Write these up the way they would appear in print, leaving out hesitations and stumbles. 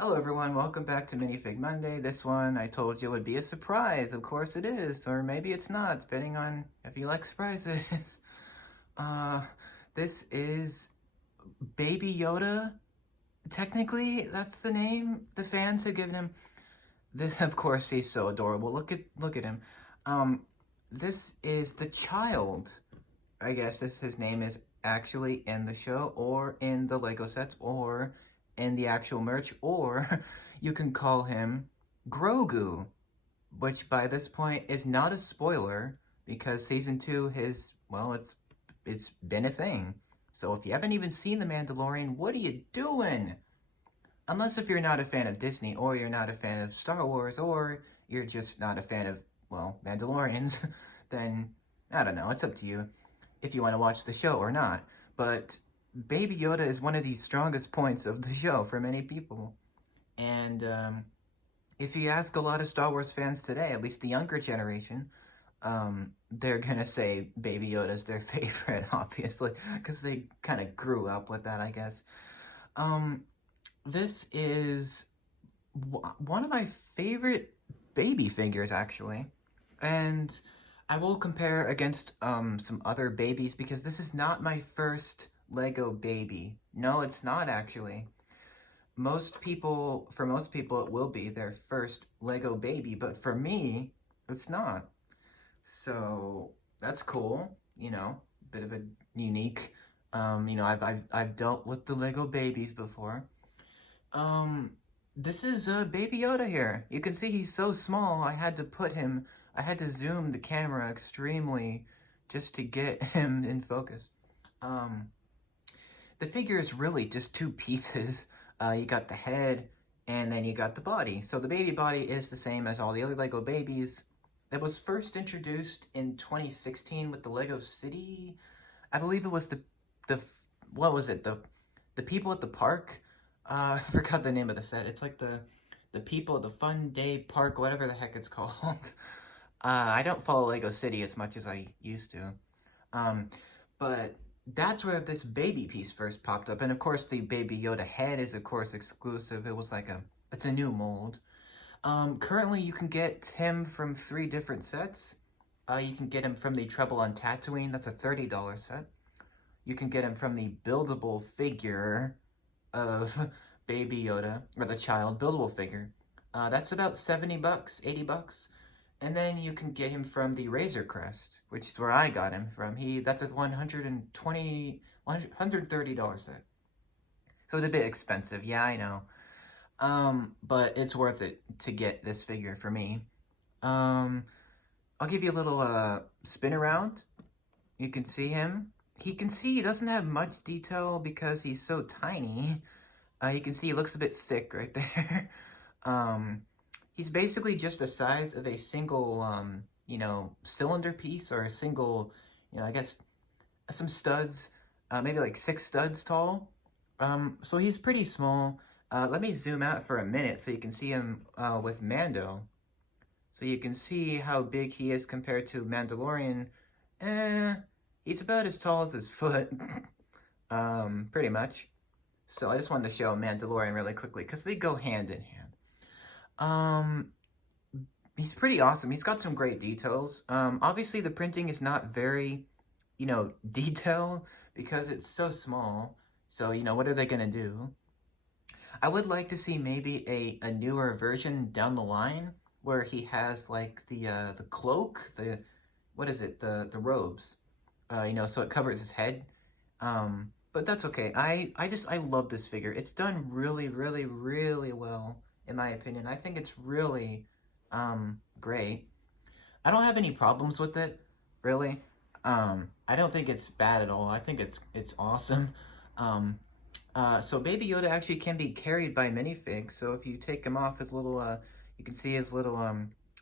Hello everyone, welcome back to Minifig Monday. This one I told you would be a surprise. Of course it is, or maybe it's not, depending on if you like surprises. This is Baby Yoda. Technically, that's the name the fans have given him. This, of course, he's so adorable. Look at him. This is the child. I guess his name is actually in the show, or in the Lego sets, or in the actual merch, or you can call him Grogu, which by this point is not a spoiler because season 2 it's been a thing. So if you haven't even seen The Mandalorian, what are you doing? Unless if you're not a fan of Disney, or you're not a fan of Star Wars, or you're just not a fan of, Mandalorians, then I don't know, it's up to you if you want to watch the show or not. But Baby Yoda is one of the strongest points of the show for many people. And if you ask a lot of Star Wars fans today, at least the younger generation, they're gonna say Baby Yoda's their favorite, obviously, because they kind of grew up with that, I guess. This is one of my favorite baby figures, actually. And I will compare against some other babies because this is not my first Lego baby. No, it's not actually. For most people, it will be their first Lego baby, but for me, it's not. So that's cool, bit of a unique. I've dealt with the Lego babies before. This is Baby Yoda here. You can see he's so small. I had to zoom the camera extremely just to get him in focus. The figure is really just two pieces. You got the head, and then you got the body. So the baby body is the same as all the other Lego babies. That was first introduced in 2016 with the Lego City. I believe it was what was it? The people at the park. I forgot the name of the set. It's like the people at the Fun Day Park, whatever the heck it's called. I don't follow Lego City as much as I used to. But that's where this baby piece first popped up. And of course the Baby Yoda head is of course exclusive. It was it's a new mold. Currently you can get him from 3 different sets. You can get him from the Trouble on Tatooine, that's a $30 set. You can get him from the buildable figure of Baby Yoda, or the child buildable figure. That's about 70 bucks, 80 bucks. And then you can get him from the Razor Crest, which is where I got him from. That's a $130 set. So it's a bit expensive, yeah, I know. But it's worth it to get this figure for me. I'll give you a little spin around. You can see him. He doesn't have much detail because he's so tiny. You can see he looks a bit thick right there. He's basically just the size of a single, cylinder piece, or a single, I guess some studs, maybe like 6 studs tall. So he's pretty small. Let me zoom out for a minute so you can see him with Mando. So you can see how big he is compared to Mandalorian. He's about as tall as his foot, pretty much. So I just wanted to show Mandalorian really quickly because they go hand in hand. He's pretty awesome. He's got some great details. Obviously the printing is not very, detailed because it's so small. So, what are they gonna do? I would like to see maybe a newer version down the line where he has like the cloak, the robes, so it covers his head. But that's okay. I love this figure. It's done really, really, really well, in my opinion. I think it's really, great. I don't have any problems with it, really. I don't think it's bad at all. I think it's awesome. So Baby Yoda actually can be carried by minifigs. So if you take him off his little, you can see his little,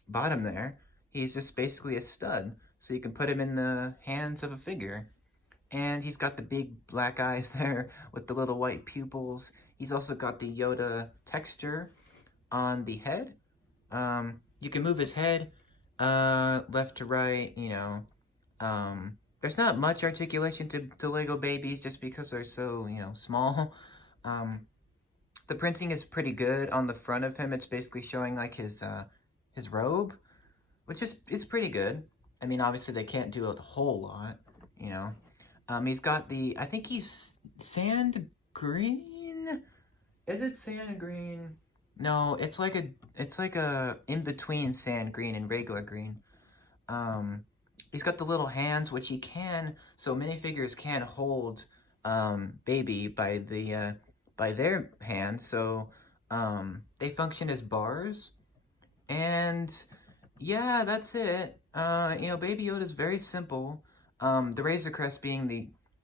bottom there. He's just basically a stud. So you can put him in the hands of a figure. And he's got the big black eyes there with the little white pupils. He's also got the Yoda texture on the head. You can move his head left to right, There's not much articulation to Lego babies just because they're so, small. The printing is pretty good. On the front of him, it's basically showing like his robe, which is pretty good. I mean, obviously they can't do a whole lot, you know. He's got the, I think he's sand green. Is it sand green? No, it's like a in between sand green and regular green. He's got the little hands, which he can. So minifigures can hold baby by their hands. So they function as bars. And yeah, that's it. You know, Baby Yoda is very simple. The Razor Crest being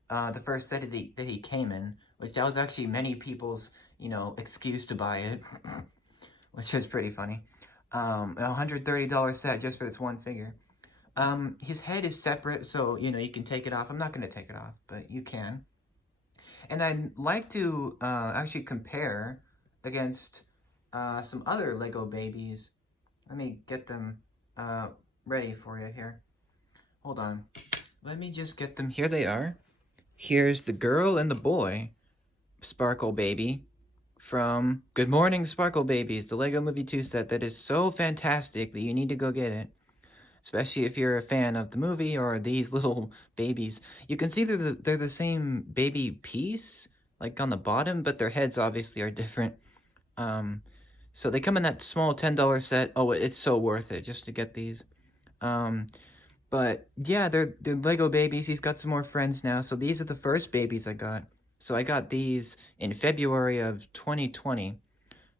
the first set that he came in, which that was actually many people's, you know, excuse to buy it, which is pretty funny. A $130 set just for this one figure. His head is separate, so, you know, you can take it off. I'm not going to take it off, but you can. And I'd like to actually compare against some other Lego babies. Let me get them ready for you here. Hold on. Let me just get them. Here they are. Here's the girl and the boy, Sparkle Baby, from Good Morning Sparkle Babies, the Lego Movie 2 set that is so fantastic that you need to go get it. Especially if you're a fan of the movie or these little babies. You can see they're the same baby piece, like on the bottom, but their heads obviously are different. So they come in that small $10 set. Oh, it's so worth it just to get these. But yeah, they're Lego babies. He's got some more friends now. So these are the first babies I got. So I got these in February of 2020.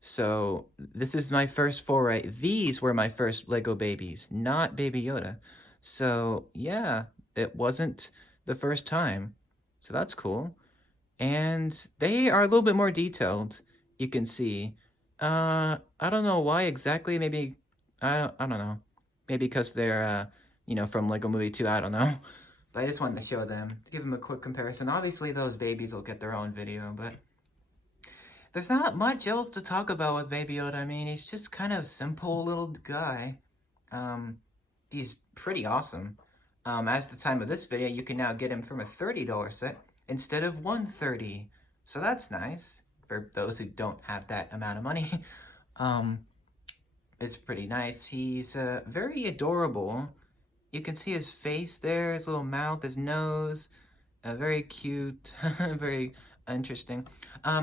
So this is my first foray. These were my first Lego babies, not Baby Yoda. So yeah, it wasn't the first time. So that's cool. And they are a little bit more detailed, you can see. I don't know why exactly. Maybe I don't know. Maybe because they're you know, from Lego Movie 2, I don't know. But I just wanted to show them, to give them a quick comparison. Obviously those babies will get their own video, but there's not much else to talk about with Baby Yoda. I mean, he's just kind of simple little guy. He's pretty awesome. As the time of this video, you can now get him from a $30 set instead of $130. So that's nice for those who don't have that amount of money. It's pretty nice. He's very adorable. You can see his face there, his little mouth, his nose. Very cute, very interesting.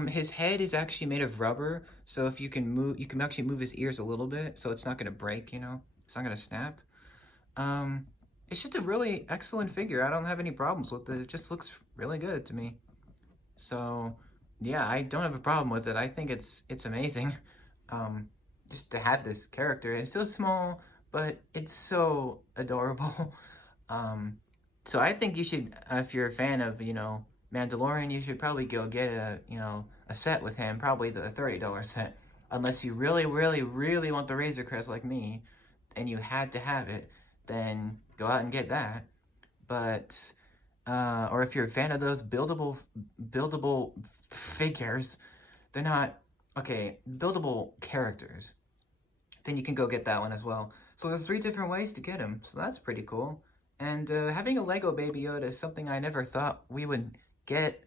His head is actually made of rubber, so if you can actually move his ears a little bit, so it's not gonna break, you know? It's not gonna snap. It's just a really excellent figure. I don't have any problems with it. It just looks really good to me. So, yeah, I don't have a problem with it. I think it's amazing. Just to have this character. It's so small, but it's so adorable. So I think you should, if you're a fan of, you know, Mandalorian, you should probably go get a set with him, probably the $30 set. Unless you really, really, really want the Razor Crest like me, and you had to have it, then go out and get that. But, or if you're a fan of those buildable figures, they're not, okay, buildable characters, then you can go get that one as well. So there's 3 different ways to get them, so that's pretty cool. And having a Lego Baby Yoda is something I never thought we would get.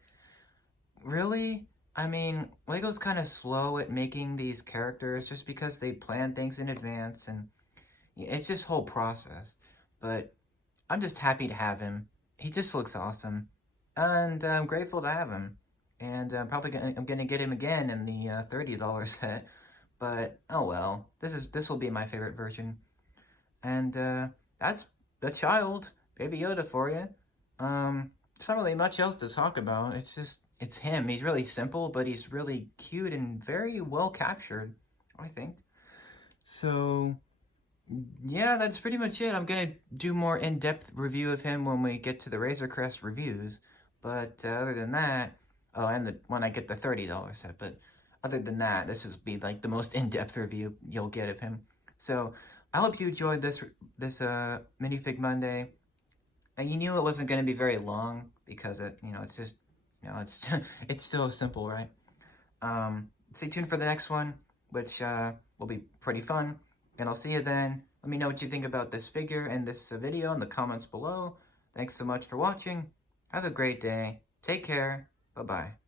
Really? I mean, Lego's kind of slow at making these characters just because they plan things in advance, and it's just whole process. But I'm just happy to have him. He just looks awesome, and I'm grateful to have him. And I'm gonna get him again in the $30 set. But oh well, this will be my favorite version. And that's the child, Baby Yoda for you. There's not really much else to talk about. It's him. He's really simple, but he's really cute and very well captured, I think. So, yeah, that's pretty much it. I'm gonna do more in-depth review of him when we get to the Razor Crest reviews. But other than that, oh, and when I get the $30 set. But other than that, this will be like the most in-depth review you'll get of him. So I hope you enjoyed this Minifig Monday. And you knew it wasn't going to be very long because it's just, it's it's so simple, right? Stay tuned for the next one, which will be pretty fun. And I'll see you then. Let me know what you think about this figure and this video in the comments below. Thanks so much for watching. Have a great day. Take care. Bye-bye.